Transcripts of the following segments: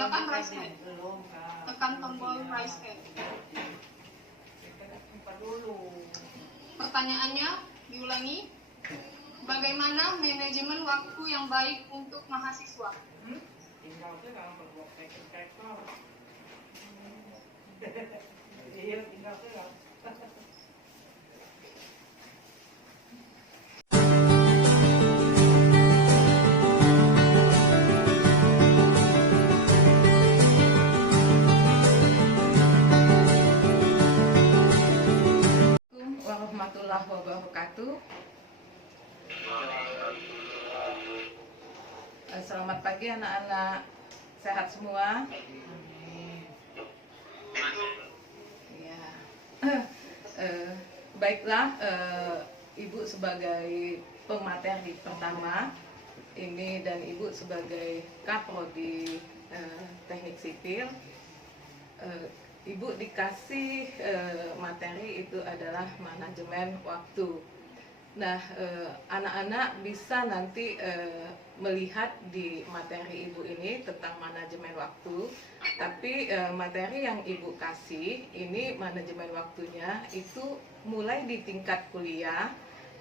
Silakan raise hand. Tekan tombol raise hand. Pertanyaannya diulangi. Bagaimana manajemen waktu yang baik untuk mahasiswa? Warahmatullahi wabarakatuh. Selamat pagi anak-anak, sehat semua? Ya. Baiklah, Ibu sebagai pemateri pertama ini dan Ibu sebagai Kaprodi Teknik Sipil, Ibu dikasih materi itu adalah manajemen waktu. Nah, anak-anak bisa nanti melihat di materi Ibu ini tentang manajemen waktu. Tapi materi yang Ibu kasih ini manajemen waktunya itu mulai di tingkat kuliah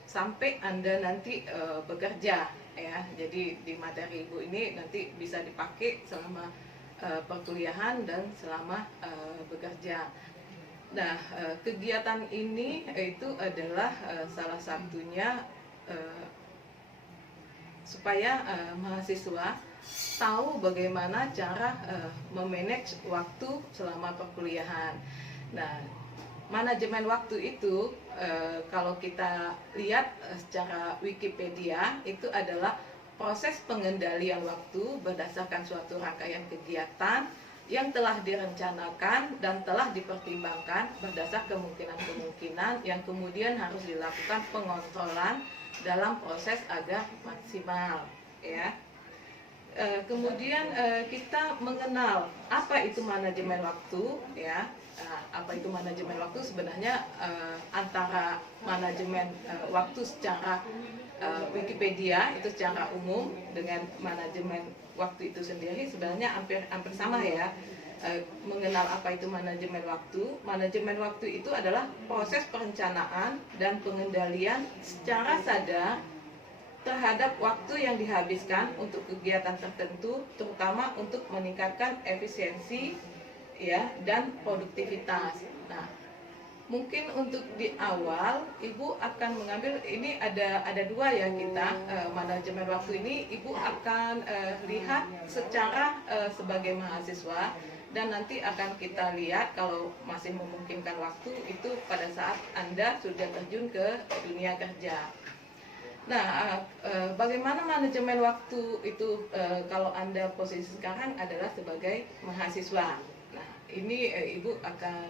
sampai Anda nanti bekerja ya. Jadi di materi Ibu ini nanti bisa dipakai selama perkuliahan dan selama bekerja. Nah, kegiatan ini itu adalah salah satunya supaya mahasiswa tahu bagaimana cara memanage waktu selama perkuliahan. Nah, manajemen waktu itu kalau kita lihat secara Wikipedia itu adalah proses pengendalian waktu berdasarkan suatu rangkaian kegiatan yang telah direncanakan dan telah dipertimbangkan berdasar kemungkinan-kemungkinan yang kemudian harus dilakukan pengontrolan dalam proses agar maksimal ya. Kemudian kita mengenal apa itu manajemen waktu ya. Apa itu manajemen waktu? Sebenarnya antara manajemen waktu secara Wikipedia itu secara umum dengan manajemen waktu itu sendiri sebenarnya hampir sama ya. Mengenal apa itu manajemen waktu. Manajemen waktu itu adalah proses perencanaan dan pengendalian secara sadar terhadap waktu yang dihabiskan untuk kegiatan tertentu, terutama untuk meningkatkan efisiensi ya dan produktivitas. Nah, mungkin untuk di awal Ibu akan mengambil ini ada dua ya kita manajemen waktu ini Ibu akan lihat secara sebagai mahasiswa dan nanti akan kita lihat kalau masih memungkinkan waktu itu pada saat Anda sudah terjun ke dunia kerja. Nah, bagaimana manajemen waktu itu kalau Anda posisi sekarang adalah sebagai mahasiswa. Nah, ini Ibu akan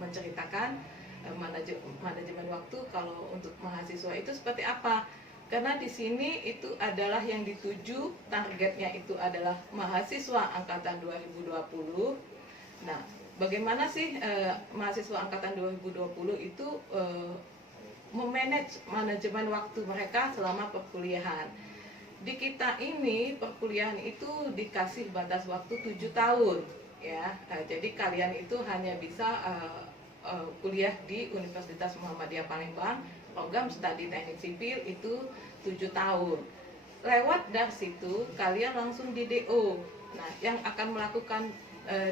menceritakan manajemen waktu kalau untuk mahasiswa itu seperti apa. Karena di sini itu adalah yang dituju, targetnya itu adalah mahasiswa angkatan 2020. Nah, bagaimana sih mahasiswa angkatan 2020 itu memanage manajemen waktu mereka selama perkuliahan. Di kita ini perkuliahan itu dikasih batas waktu 7 tahun ya. Jadi kalian itu hanya bisa kuliah di Universitas Muhammadiyah Palembang, program studi teknik sipil itu 7 tahun. Lewat dari situ kalian langsung di DO. Nah, yang akan melakukan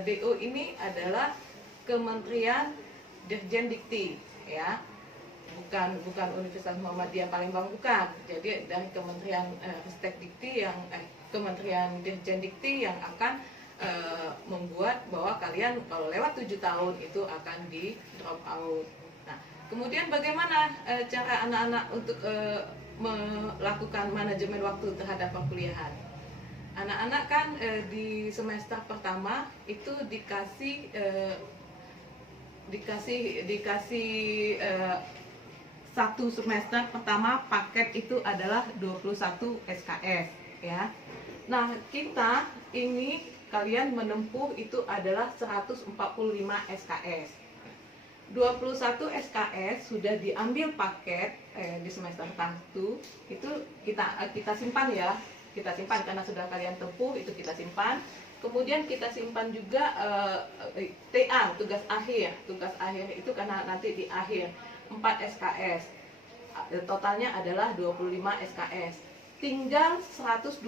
DO ini adalah Kementerian Dirjen Dikti ya. Bukan Universitas Muhammadiyah Palembang, bukan. Jadi dari Kementerian Ristek Dikti yang Kementerian Dirjen Dikti yang akan membuat bahwa kalian kalau lewat 7 tahun itu akan di drop out. Nah, kemudian bagaimana cara anak-anak untuk melakukan manajemen waktu terhadap perkuliahan? Anak-anak kan di semester pertama itu dikasih satu semester pertama paket itu adalah 21 SKS ya. Nah, kita ini kalian menempuh itu adalah 145 SKS. 21 SKS sudah diambil paket di semester 1 itu kita simpan ya. Kita simpan karena sudah kalian tempuh itu kita simpan. Kemudian kita simpan juga TA, tugas akhir. Tugas akhir itu karena nanti di akhir 4 SKS. Totalnya adalah 25 SKS. Tinggal 120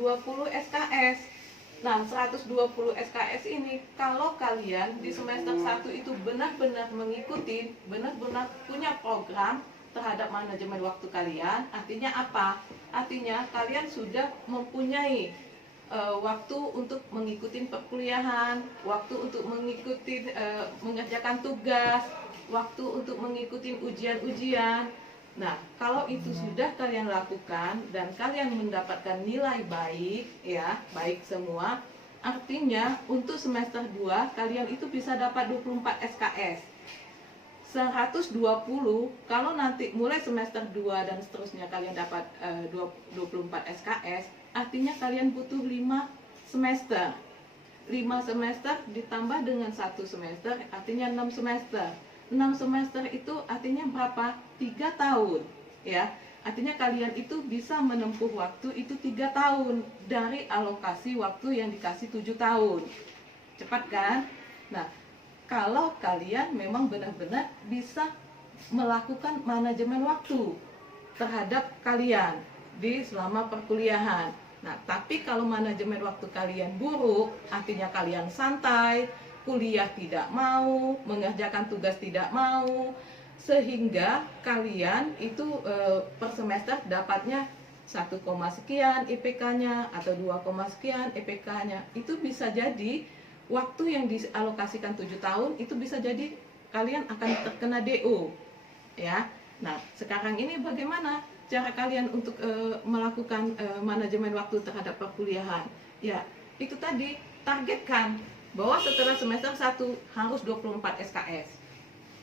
SKS. Nah, 120 SKS ini kalau kalian di semester 1 itu benar-benar mengikuti, benar-benar punya program terhadap manajemen waktu kalian, artinya apa? Artinya kalian sudah mempunyai waktu untuk mengikuti perkuliahan, waktu untuk mengikuti mengerjakan tugas, waktu untuk mengikuti ujian-ujian. Nah, kalau itu sudah kalian lakukan dan kalian mendapatkan nilai baik, ya, baik semua, artinya untuk semester 2 kalian itu bisa dapat 24 SKS. 120, kalau nanti mulai semester 2 dan seterusnya kalian dapat 24 SKS, artinya kalian butuh 5 semester. 5 semester ditambah dengan 1 semester, artinya 6 semester. 6 semester itu artinya berapa? 3 tahun, ya. Artinya kalian itu bisa menempuh waktu itu 3 tahun dari alokasi waktu yang dikasih 7 tahun. Cepat kan? Nah, kalau kalian memang benar-benar bisa melakukan manajemen waktu terhadap kalian di selama perkuliahan. Nah, tapi kalau manajemen waktu kalian buruk, artinya kalian santai, kuliah tidak mau, mengerjakan tugas tidak mau, sehingga kalian itu per semester dapatnya 1, sekian IPK-nya atau 2, sekian IPK-nya. Itu bisa jadi waktu yang dialokasikan 7 tahun itu bisa jadi kalian akan terkena DO, ya. Nah, sekarang ini bagaimana cara kalian untuk melakukan manajemen waktu terhadap perkuliahan? Ya, itu tadi, targetkan bahwa setelah semester 1 harus 24 SKS.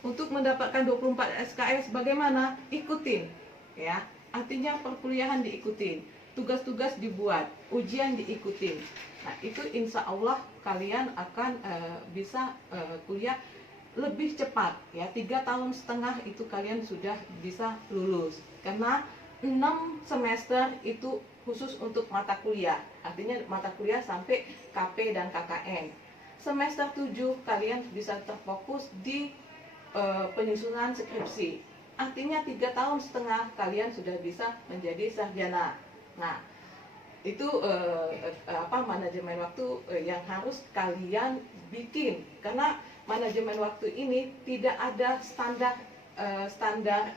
Untuk mendapatkan 24 SKS bagaimana? Ikutin, ya. Artinya perkuliahan diikutin, tugas-tugas dibuat, ujian diikutin. Nah, itu insya Allah kalian akan bisa kuliah lebih cepat, ya. 3,5 tahun itu kalian sudah bisa lulus, karena 6 semester itu khusus untuk mata kuliah, artinya mata kuliah sampai KP dan KKN. Semester 7 kalian bisa terfokus di penyusunan skripsi, artinya 3,5 tahun kalian sudah bisa menjadi sarjana. Nah, itu manajemen waktu yang harus kalian bikin, karena manajemen waktu ini tidak ada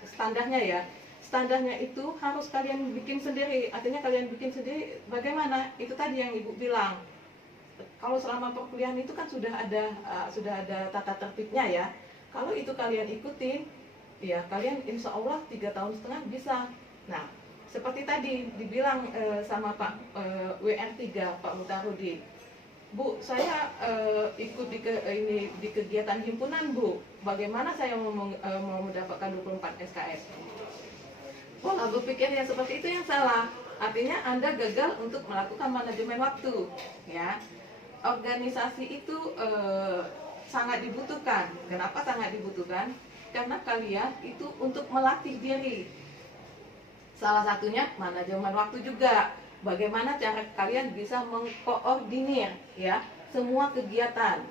standarnya, ya. Standarnya itu harus kalian bikin sendiri. Artinya kalian bikin sendiri bagaimana? Itu tadi yang Ibu bilang. Kalau selama perkuliahan itu kan sudah ada tata tertibnya, ya. Kalau itu kalian ikutin, ya kalian insya Allah 3,5 tahun bisa. Nah, seperti tadi dibilang sama Pak WR3, Pak Mutarudi, Bu, saya ikut di kegiatan himpunan, Bu. Bagaimana saya mau mendapatkan 24 SKS? Pola berpikir yang seperti itu yang salah. Artinya Anda gagal untuk melakukan manajemen waktu, ya. Organisasi itu sangat dibutuhkan. Kenapa sangat dibutuhkan? Karena kalian itu untuk melatih diri. Salah satunya manajemen waktu juga. Bagaimana cara kalian bisa mengkoordinir, ya, semua kegiatan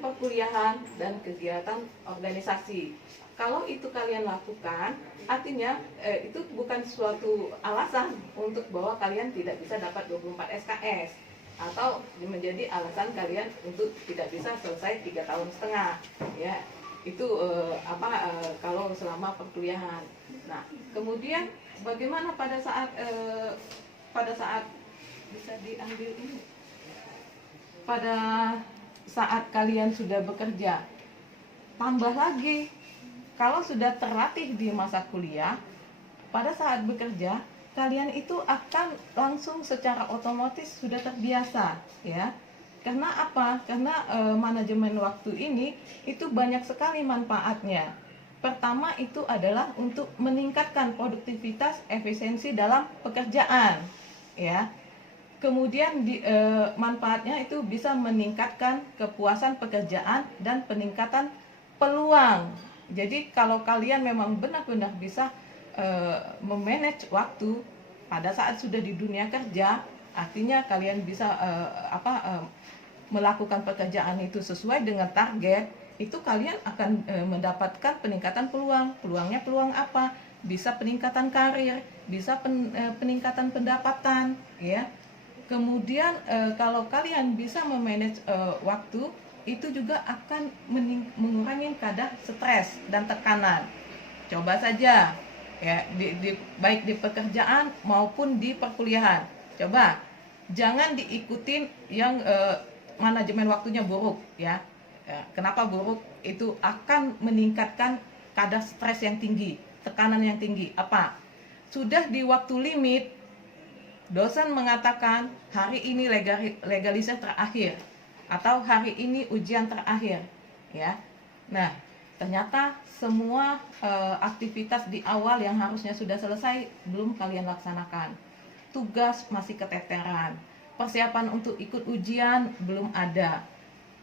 perkuliahan dan kegiatan organisasi. Kalau itu kalian lakukan, artinya itu bukan suatu alasan untuk bahwa kalian tidak bisa dapat 24 SKS atau menjadi alasan kalian untuk tidak bisa selesai 3,5 tahun, ya. Itu kalau selama perkuliahan. Nah, kemudian bagaimana pada saat bisa diambil ini? Pada saat kalian sudah bekerja, tambah lagi, kalau sudah terlatih di masa kuliah, pada saat bekerja kalian itu akan langsung secara otomatis sudah terbiasa, ya. Karena apa? Karena manajemen waktu ini itu banyak sekali manfaatnya. Pertama itu adalah untuk meningkatkan produktivitas efisiensi dalam pekerjaan, ya. Kemudian manfaatnya itu bisa meningkatkan kepuasan pekerjaan dan peningkatan peluang. Jadi kalau kalian memang benar-benar bisa memanage waktu pada saat sudah di dunia kerja, Artinya kalian bisa melakukan pekerjaan itu sesuai dengan target, itu kalian akan mendapatkan peningkatan peluang. Peluangnya peluang apa? Bisa peningkatan karir, bisa peningkatan pendapatan, ya. Kemudian kalau kalian bisa memanage waktu, itu juga akan mengurangi kadar stres dan tekanan. Coba saja, ya, baik di pekerjaan maupun di perkuliahan. Coba jangan diikutin yang manajemen waktunya buruk, ya. Kenapa buruk? Itu akan meningkatkan kadar stres yang tinggi, tekanan yang tinggi. Apa? Sudah di waktu limit, dosen mengatakan hari ini legalisir terakhir atau hari ini ujian terakhir, ya. Nah, ternyata semua aktivitas di awal yang harusnya sudah selesai belum kalian laksanakan. Tugas masih keteteran. Persiapan untuk ikut ujian belum ada.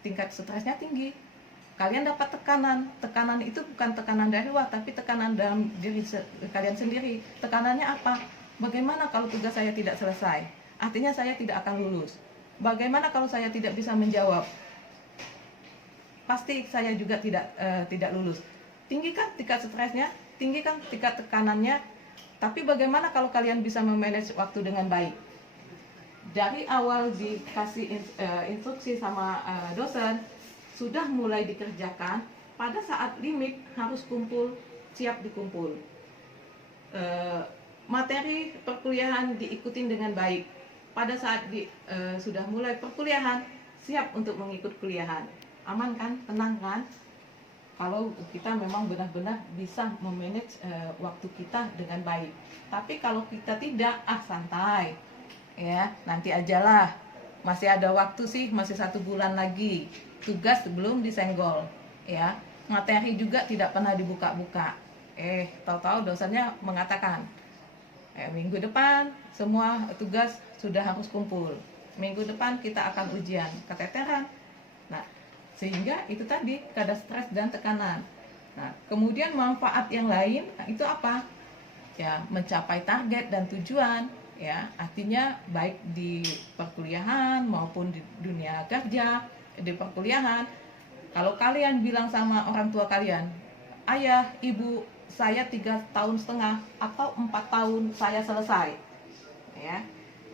Tingkat stresnya tinggi. Kalian dapat tekanan. Tekanan itu bukan tekanan dari luar, tapi tekanan dalam diri kalian sendiri. Tekanannya apa? Bagaimana kalau tugas saya tidak selesai? Artinya saya tidak akan lulus. Bagaimana kalau saya tidak bisa menjawab? Pasti saya juga tidak lulus. Tinggi kan tingkat stresnya? Tinggi kan tingkat tekanannya? Tapi bagaimana kalau kalian bisa memanage waktu dengan baik? Dari awal dikasih instruksi sama dosen, sudah mulai dikerjakan, pada saat limit harus kumpul, siap dikumpul. Materi perkuliahan diikutin dengan baik. Pada saat sudah mulai perkuliahan, siap untuk mengikut kuliahan. Aman kan? Tenang kan? Kalau kita memang benar-benar bisa memanage waktu kita dengan baik. Tapi kalau kita tidak, santai, ya, nanti ajalah. Masih ada waktu sih, masih 1 bulan lagi. Tugas belum disenggol, ya. Materi juga tidak pernah dibuka-buka. Tahu-tahu dosennya mengatakan, minggu depan semua tugas sudah harus kumpul. Minggu depan kita akan ujian. Keteteran. Nah, sehingga itu tadi kadar stres dan tekanan. Nah, kemudian manfaat yang lain, itu apa? Ya, mencapai target dan tujuan, ya. Artinya baik di perkuliahan maupun di dunia kerja. Di perkuliahan, kalau kalian bilang sama orang tua kalian, ayah, ibu, saya 3,5 tahun atau 4 tahun saya selesai, ya.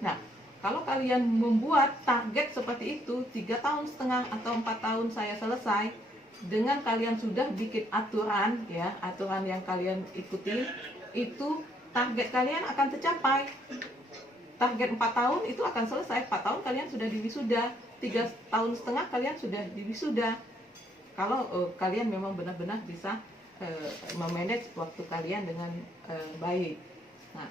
Nah, kalau kalian membuat target seperti itu, 3,5 tahun atau 4 tahun saya selesai, dengan kalian sudah bikin aturan, ya, aturan yang kalian ikuti, itu target kalian akan tercapai. Target 4 tahun itu akan selesai. 4 tahun kalian sudah diwisuda, 3,5 tahun kalian sudah diwisuda. Kalau kalian memang benar-benar bisa memanage waktu kalian dengan baik. Nah,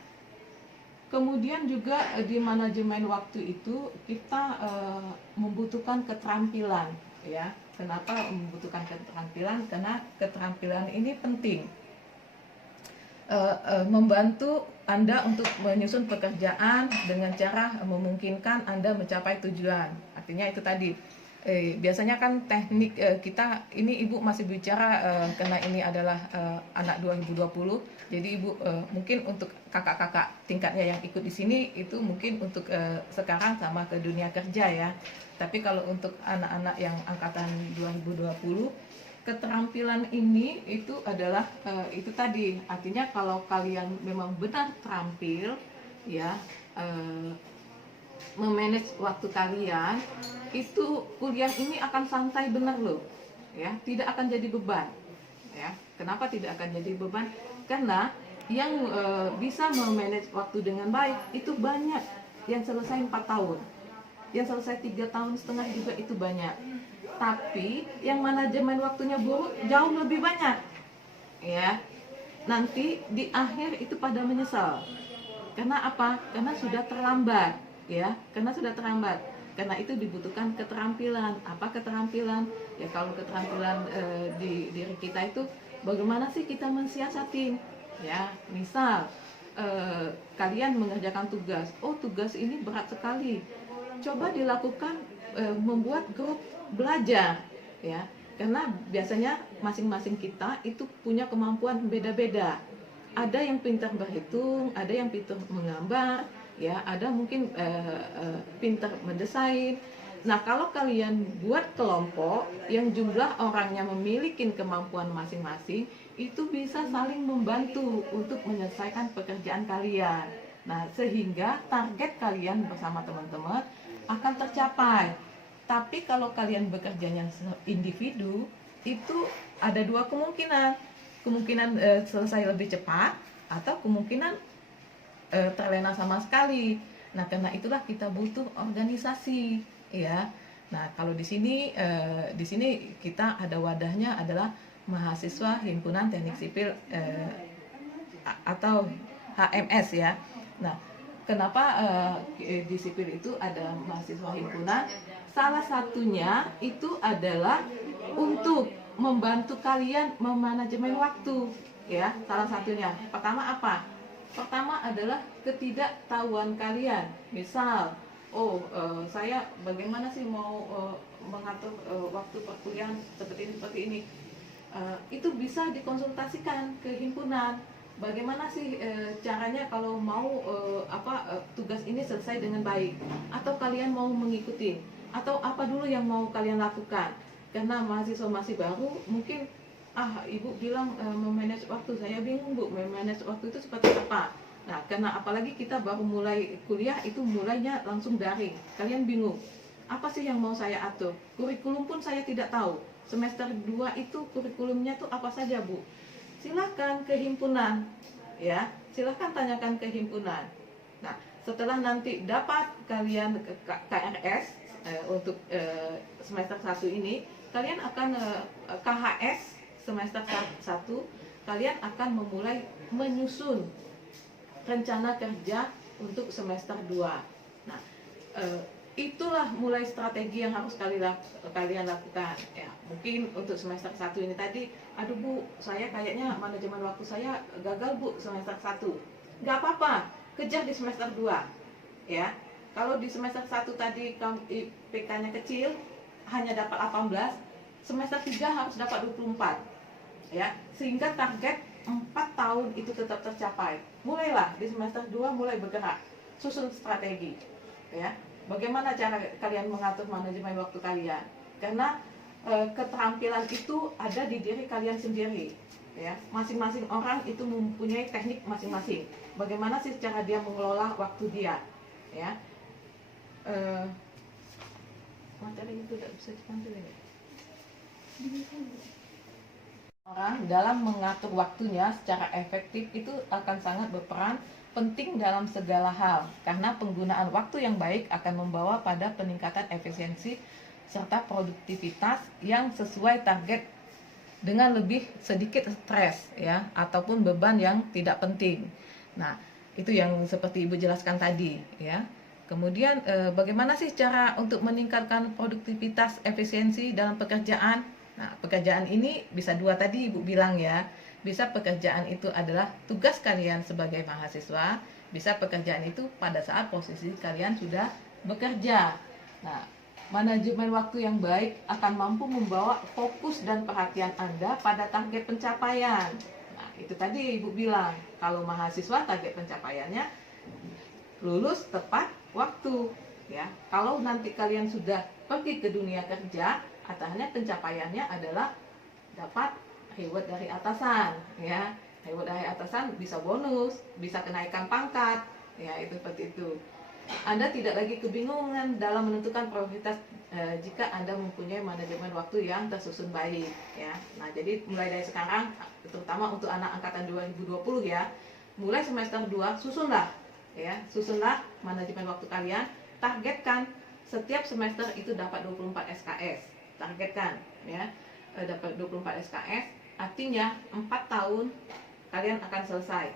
kemudian juga di manajemen waktu itu kita membutuhkan keterampilan, ya. Kenapa membutuhkan keterampilan? Karena keterampilan ini penting, membantu Anda untuk menyusun pekerjaan dengan cara memungkinkan Anda mencapai tujuan. Artinya itu tadi. Biasanya kan teknik kita ini, Ibu masih bicara karena ini adalah anak 2020. Jadi Ibu mungkin untuk kakak-kakak tingkatnya yang ikut di sini itu mungkin untuk sekarang sama ke dunia kerja, ya. Tapi kalau untuk anak-anak yang angkatan 2020, keterampilan ini itu adalah itu tadi. Artinya kalau kalian memang benar terampil, ya, memanage waktu kalian, itu kuliah ini akan santai benar loh, ya, tidak akan jadi beban, ya. Kenapa tidak akan jadi beban? Karena yang bisa memanage waktu dengan baik itu banyak. Yang selesai 4 tahun, yang selesai 3,5 tahun juga itu banyak. Tapi yang manajemen waktunya buruk jauh lebih banyak, ya. Nanti di akhir itu pada menyesal. Karena apa? Karena sudah terlambat, ya. Karena sudah terlambat. Karena itu dibutuhkan keterampilan. Apa keterampilan? Ya, kalau keterampilan di diri kita itu bagaimana sih kita mensiasatin, ya. Misal kalian mengerjakan tugas. Oh, tugas ini berat sekali. Coba dilakukan membuat grup belajar, ya. Karena biasanya masing-masing kita itu punya kemampuan beda-beda. Ada yang pintar berhitung, ada yang pintar menggambar, ya, ada mungkin pintar mendesain. Nah, kalau kalian buat kelompok yang jumlah orangnya memiliki kemampuan masing-masing, itu bisa saling membantu untuk menyelesaikan pekerjaan kalian. Nah, sehingga target kalian bersama teman-teman akan tercapai. Tapi kalau kalian bekerjanya individu, itu ada dua kemungkinan. Kemungkinan selesai lebih cepat atau kemungkinan terlena sama sekali. Nah, karena itulah kita butuh organisasi, ya. Nah, kalau di sini kita ada wadahnya adalah mahasiswa Himpunan Teknik Sipil atau HMS, ya. Nah, kenapa di sipil itu ada mahasiswa himpunan? Salah satunya itu adalah untuk membantu kalian memanajemen waktu, ya. Salah satunya. Pertama apa? Pertama adalah ketidaktahuan kalian. Misal, saya bagaimana sih mau mengatur waktu perkuliahan seperti ini. Itu bisa dikonsultasikan ke himpunan. Bagaimana sih caranya kalau mau tugas ini selesai dengan baik, atau kalian mau mengikuti, atau apa dulu yang mau kalian lakukan. Karena mahasiswa masih baru, mungkin ibu bilang memanage waktu, saya bingung bu, memanage waktu itu seperti apa. Nah, karena apalagi kita baru mulai kuliah, itu mulainya langsung daring, kalian bingung apa sih yang mau saya atur. Kurikulum pun saya tidak tahu, semester 2 itu kurikulumnya tuh apa saja bu. Silahkan ke himpunan, ya, silahkan tanyakan ke himpunan. Nah, setelah nanti dapat kalian KRS untuk semester 1 ini, kalian akan KHS semester 1, kalian akan memulai menyusun rencana kerja untuk semester 2. Nah, itulah mulai strategi yang harus kalian lakukan, ya. Mungkin untuk semester 1 ini tadi, aduh bu, saya kayaknya manajemen waktu saya gagal bu semester 1. Nggak apa-apa, kejar di semester 2, ya. Kalau di semester 1 tadi IPK-nya kecil, hanya dapat 18, semester 3 harus dapat 24, ya. Sehingga target 4 tahun itu tetap tercapai. Mulailah di semester 2 mulai bergerak, susun strategi, ya. Bagaimana cara kalian mengatur manajemen waktu kalian? Karena keterampilan itu ada di diri kalian sendiri, ya. Masing-masing orang itu mempunyai teknik masing-masing. Bagaimana sih cara dia mengelola waktu dia, ya. Materi itu tidak bisa ditampilkan, ya. Orang dalam mengatur waktunya secara efektif itu akan sangat berperan penting dalam segala hal, karena penggunaan waktu yang baik akan membawa pada peningkatan efisiensi serta produktivitas yang sesuai target dengan lebih sedikit stres, ya, ataupun beban yang tidak penting. Nah, itu yang seperti Ibu jelaskan tadi, ya. Kemudian bagaimana sih cara untuk meningkatkan produktivitas efisiensi dalam pekerjaan? Nah, pekerjaan ini bisa dua tadi Ibu bilang, ya. Bisa pekerjaan itu adalah tugas kalian sebagai mahasiswa, bisa pekerjaan itu pada saat posisi kalian sudah bekerja. Nah, manajemen waktu yang baik akan mampu membawa fokus dan perhatian Anda pada target pencapaian. Nah, itu tadi Ibu bilang, kalau mahasiswa target pencapaiannya lulus tepat waktu, ya. Kalau nanti kalian sudah pergi ke dunia kerja, artinya pencapaiannya adalah dapat reward dari atasan, ya. Reward dari atasan bisa bonus, bisa kenaikan pangkat, ya, itu seperti itu. Anda tidak lagi kebingungan dalam menentukan prioritas jika Anda mempunyai manajemen waktu yang tersusun baik, ya. Nah, jadi mulai dari sekarang, terutama untuk anak angkatan 2020, ya, mulai semester 2 susunlah, ya, susunlah manajemen waktu kalian. Targetkan setiap semester itu dapat 24 SKS, targetkan, ya, dapat 24 SKS. Artinya 4 tahun kalian akan selesai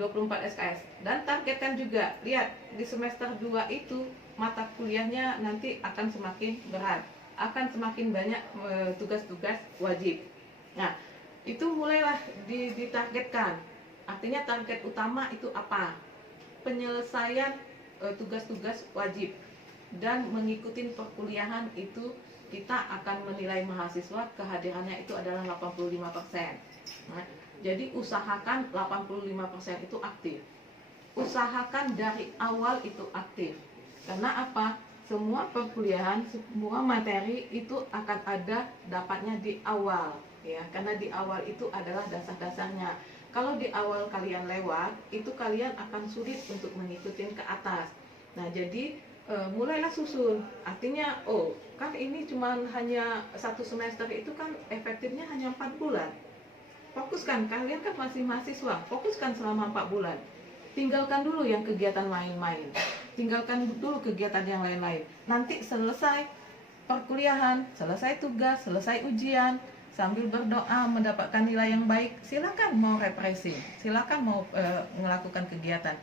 24 SKS. Dan targetkan juga, lihat di semester 2 itu mata kuliahnya nanti akan semakin berat, akan semakin banyak tugas-tugas wajib. Nah, itu mulailah ditargetkan. Artinya target utama itu apa? Penyelesaian tugas-tugas wajib dan mengikuti perkuliahan itu. Kita akan menilai mahasiswa kehadirannya itu adalah 85%. Nah, jadi usahakan 85% itu aktif. usahakan dari awal itu aktif. Karena apa? Semua perkuliahan, semua materi itu akan ada dapatnya di awal, ya. Karena di awal itu adalah dasar-dasarnya. Kalau di awal kalian lewat, itu kalian akan sulit untuk mengikuti ke atas. Nah, jadi mulailah susun. Artinya, oh, kan ini cuma hanya 1 semester, itu kan efektifnya hanya 4 bulan. Fokuskan, kalian kan masih mahasiswa, fokuskan selama 4 bulan. Tinggalkan dulu yang kegiatan main-main, tinggalkan dulu kegiatan yang lain-lain. Nanti selesai perkuliahan, selesai tugas, selesai ujian, sambil berdoa mendapatkan nilai yang baik, silakan mau refreshing, silakan mau melakukan kegiatan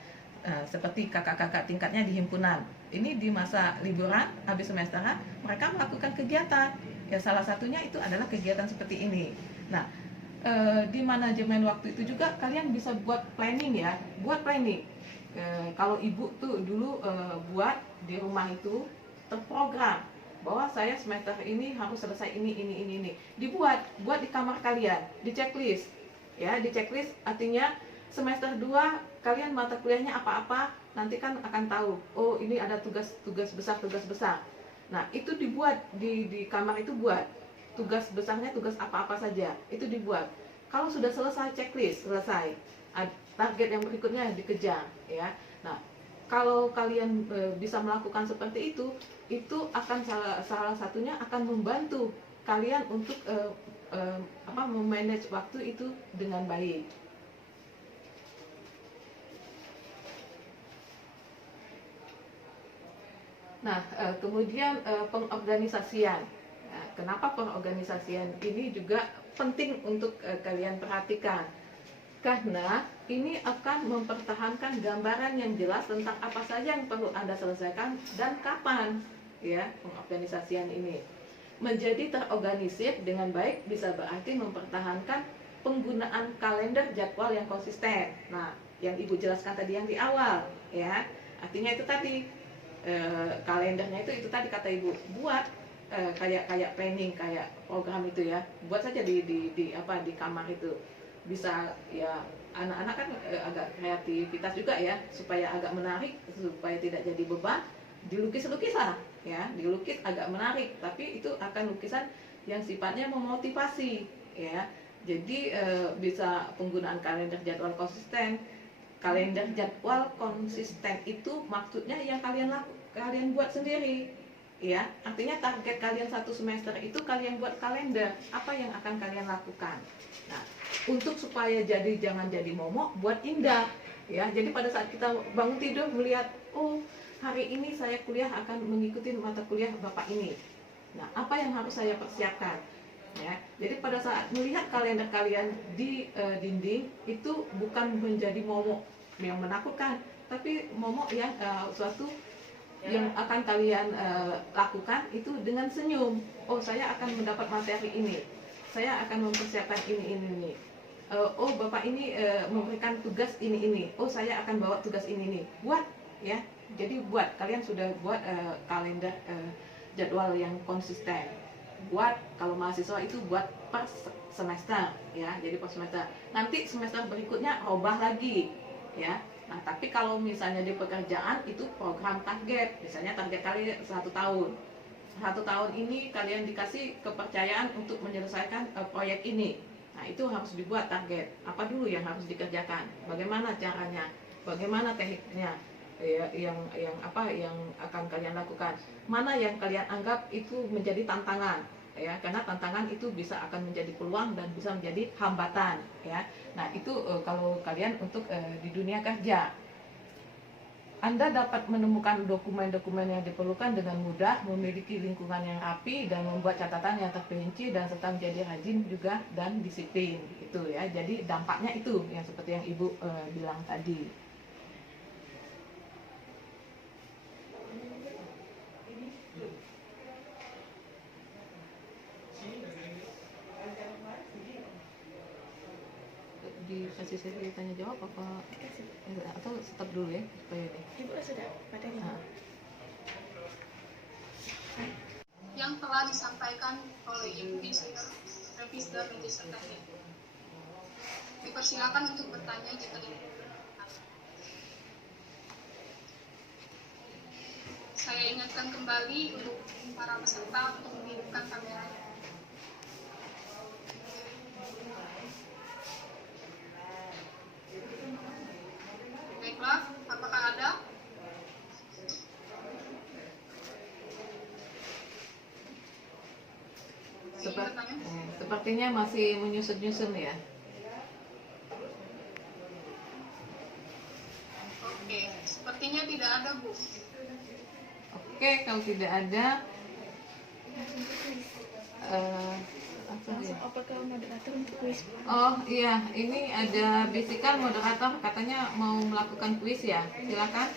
seperti kakak-kakak tingkatnya di himpunan. Ini di masa liburan habis semesteran mereka melakukan kegiatan. Ya, salah satunya itu adalah kegiatan seperti ini. Nah, di manajemen waktu itu juga kalian bisa buat planning, ya, buat planning. Kalau ibu tuh dulu buat di rumah itu terprogram bahwa saya semester ini harus selesai ini. Buat di kamar kalian, di checklist, ya, di checklist. Artinya semester 2 kalian mata kuliahnya apa-apa, nanti kan akan tahu, oh ini ada tugas besar. Nah, itu dibuat di kamar itu, buat tugas besarnya, tugas apa-apa saja itu dibuat. Kalau sudah selesai checklist, selesai, target yang berikutnya dikejar, ya. Nah, kalau kalian bisa melakukan seperti itu akan salah satunya akan membantu kalian untuk memanage waktu itu dengan baik. Nah, kemudian pengorganisasian. Nah, kenapa pengorganisasian ini juga penting untuk kalian perhatikan? Karena ini akan mempertahankan gambaran yang jelas tentang apa saja yang perlu Anda selesaikan dan kapan, ya. Pengorganisasian ini menjadi terorganisir dengan baik bisa berarti mempertahankan penggunaan kalender jadwal yang konsisten. Nah, yang Ibu jelaskan tadi yang di awal, ya. Artinya itu tadi kalendernya itu tadi kata Ibu, buat kayak planning, kayak program itu, ya. Buat saja di kamar itu. Bisa, ya, anak-anak kan agak kreativitas juga, ya, supaya agak menarik, supaya tidak jadi beban, dilukis-lukis lah, ya, dilukis agak menarik, tapi itu akan lukisan yang sifatnya memotivasi, ya. Jadi bisa penggunaan kalender jadwal konsisten. Kalender jadwal konsisten itu maksudnya yang kalian buat sendiri, ya. Artinya target kalian 1 semester itu kalian buat kalender apa yang akan kalian lakukan. Nah, untuk supaya jangan jadi momok, buat indah, ya. Jadi pada saat kita bangun tidur melihat, oh, hari ini saya kuliah akan mengikuti mata kuliah Bapak ini. Nah, apa yang harus saya persiapkan? Ya, jadi pada saat melihat kalender kalian di dinding itu bukan menjadi momok yang menakutkan, tapi momok yang suatu yang akan kalian lakukan itu dengan senyum. Oh, saya akan mendapat materi ini, saya akan mempersiapkan ini. Oh, Bapak ini memberikan tugas ini. Oh, saya akan bawa tugas ini. Buat, ya. Jadi buat, kalian sudah buat kalender jadwal yang konsisten. Buat, kalau mahasiswa itu buat per semester, ya. Jadi per semester. Nanti semester berikutnya ubah lagi, ya. Nah, tapi kalau misalnya di pekerjaan itu program target. Misalnya target kalian 1 tahun. 1 tahun ini kalian dikasih kepercayaan untuk menyelesaikan proyek ini. Nah, itu harus dibuat target. Apa dulu yang harus dikerjakan? Bagaimana caranya? Bagaimana tekniknya? Yang akan kalian lakukan? Mana yang kalian anggap itu menjadi tantangan? Ya, karena tantangan itu bisa akan menjadi peluang dan bisa menjadi hambatan, ya. Nah, itu kalau kalian untuk di dunia kerja. Anda dapat menemukan dokumen-dokumen yang diperlukan dengan mudah, memiliki lingkungan yang rapi, dan membuat catatan yang terperinci, dan serta menjadi rajin juga dan disiplin, itu, ya. Jadi dampaknya itu yang seperti yang Ibu bilang tadi. Di sesi tanya jawab apa atau stop dulu, ya, supaya ini. Ibu sudah materi. Yang telah disampaikan oleh Ibu Revisda Mendisertasi. Dipersilakan untuk bertanya jika ingin. ingatkan kembali untuk para peserta untuk menghidupkan kamera. Baiklah, apakah ada? Sepertinya masih menyusun-nyusun ya. Oke, sepertinya tidak ada, Bu. Oke, kalau tidak ada, Apakah moderator untuk kuis? oh iya, ini ada bisikan moderator katanya mau melakukan kuis ya, silakan.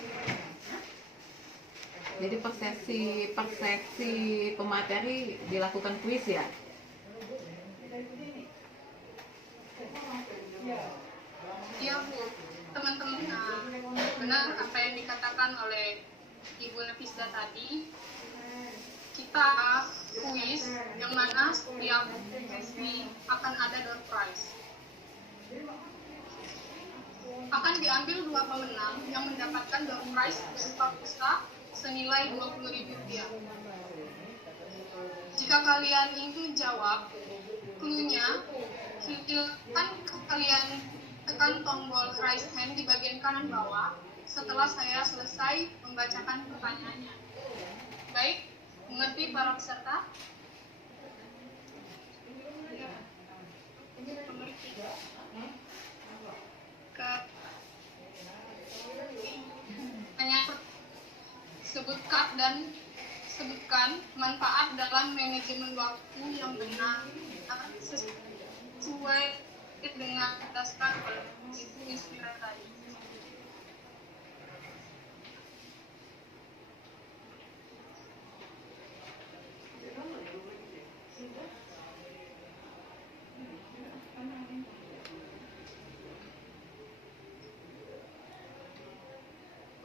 Jadi persepsi pemateri dilakukan kuis ya. Iya, Bu. Teman-teman, benar apa yang dikatakan oleh Ibu Nafisda tadi. Kita kuis yang mana setiap sesi akan ada door prize. Akan diambil 2 pemenang yang mendapatkan door prize berupa pulsa senilai Rp20.000. Jika kalian ingin jawab, clue-nya, silakan kalian tekan tombol raise hand di bagian kanan bawah setelah saya selesai membacakan pertanyaannya. Baik, mengerti para peserta? Sebutkan manfaat dalam manajemen waktu yang benar sesuai dengan dasar Ibu Yusmira tadi.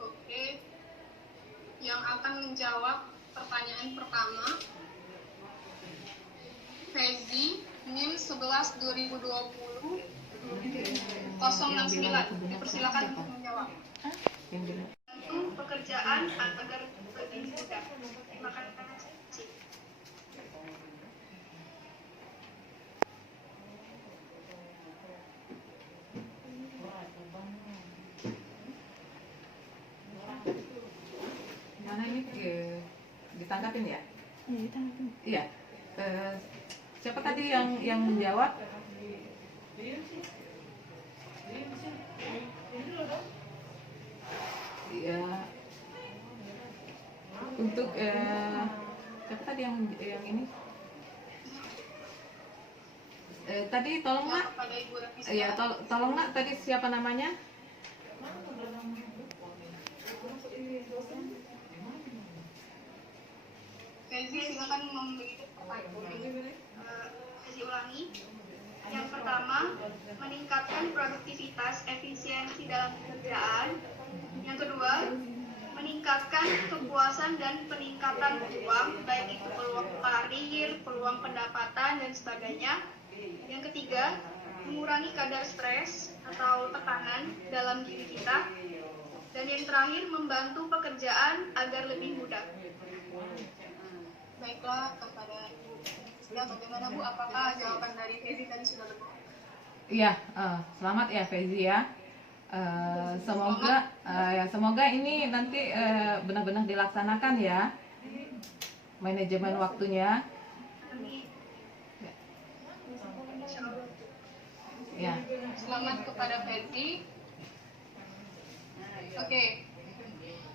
Oke, yang akan menjawab pertanyaan pertama, Fezi, NIM 11 2020 069. Dipersilakan untuk menjawab. Untuk pekerjaan agar lebih mudah. Terima kasih. Mana ini ditangkapin ya? Iya, ditangkapin. Iya. Siapa tadi yang menjawab? Ya. Untuk siapa tadi yang ini? Tadi tolong nak. Kepada Ibu Nafisda. Ya, tolong nak tadi siapa namanya? Fezi, silakan memiliki pertanyaan. Saya ulangi. Yang pertama, meningkatkan produktivitas efisiensi dalam pekerjaan. Yang kedua, meningkatkan kepuasan dan peningkatan peluang, baik itu peluang karir, peluang pendapatan, dan sebagainya. Yang ketiga, mengurangi kadar stres atau tekanan dalam diri kita. Dan yang terakhir, membantu pekerjaan agar lebih mudah. Baiklah, kepada Ibu Nafisda, bagaimana Bu? Apakah jawaban dari Fezi tadi sudah benar? Iya, selamat ya Fezi ya. Semoga ini nanti benar-benar dilaksanakan ya manajemen waktunya. Ya. Selamat kepada Fezi. Oke,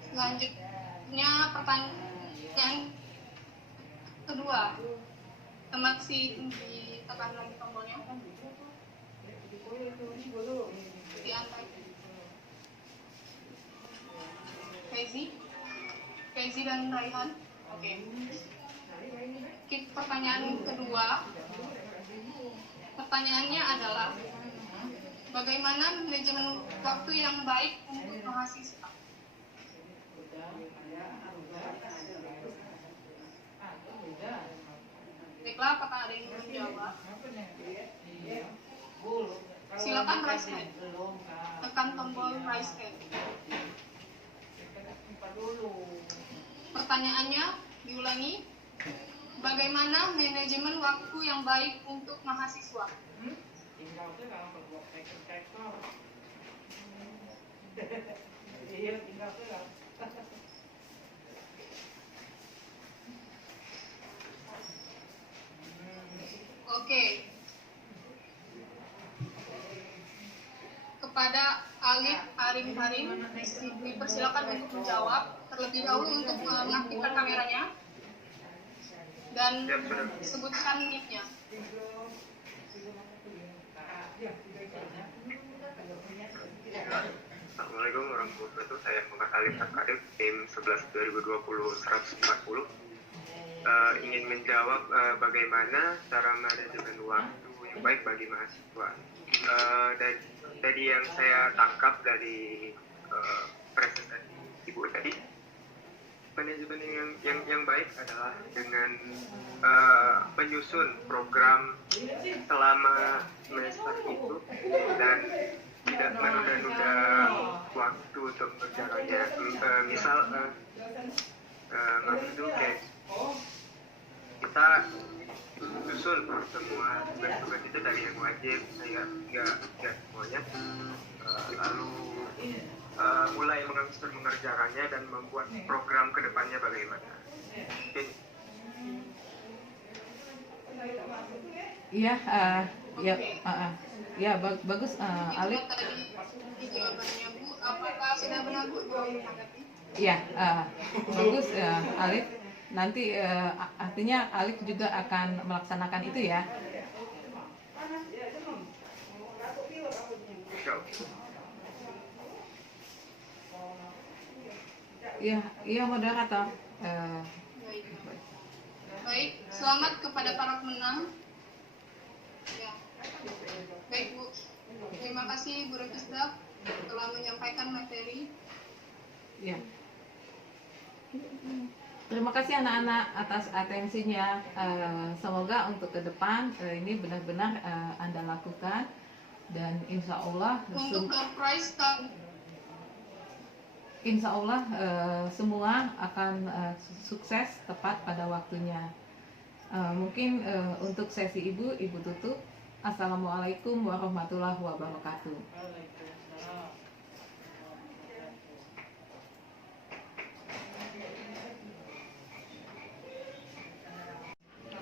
selanjutnya pertanyaan kedua. Masih ditekan lagi tombolnya. Diangkat. Fezi dan Raihan. Oke. Pertanyaan kedua. Pertanyaannya adalah, bagaimana manajemen waktu yang baik untuk mahasiswa? Baiklah, apakah ada yang ingin menjawab? Silakan raise hand. Tekan tombol raise hand. Pertanyaannya diulangi. Bagaimana manajemen waktu yang baik untuk mahasiswa? Oke. Kepada Alif Arim dipersilakan untuk menjawab. Terlebih dahulu untuk mengaktifkan kameranya dan sebutkan nick-nya. Assalamualaikum warahmatullahi wabarakatuh. Saya Muhammad Alif Akadif, tim 11 2020-140. Ingin menjawab bagaimana cara manajemen waktu yang baik bagi mahasiswa. Dari yang saya tangkap dari presentasi Ibu tadi, manajemen yang baik adalah dengan menyusun program selama semester itu dan tidak menunda-nunda waktu untuk mengerjakannya. Misal maksud itu kayak kita susun semua tugas-tugas itu dari yang wajib saya nggak semuanya, lalu mulai mengerjakannya dan membuat program kedepannya bagaimana. Iya, ya bagus Alif. Tadi jawabannya Bu, apakah sudah benar Bu menanggapi? Ya, bagus Alif. Nanti artinya Alif juga akan melaksanakan itu ya. Iya moderator. Baik, selamat kepada para pemenang. Ya. Baik Bu, terima kasih Bu Revisda telah menyampaikan materi. Ya. Terima kasih anak-anak atas atensinya. Semoga untuk ke depan ini benar-benar Anda lakukan dan insya Allah semua akan sukses tepat pada waktunya. Mungkin untuk sesi Ibu tutup. Assalamualaikum warahmatullahi wabarakatuh.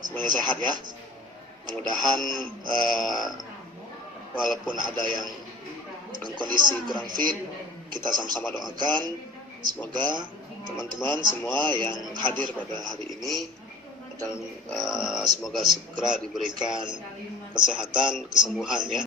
Semuanya sehat ya. Mudah-mudahan walaupun ada yang dalam kondisi kurang fit, kita sama-sama doakan semoga teman-teman semua yang hadir pada hari ini dan semoga segera diberikan kesehatan, kesembuhan ya.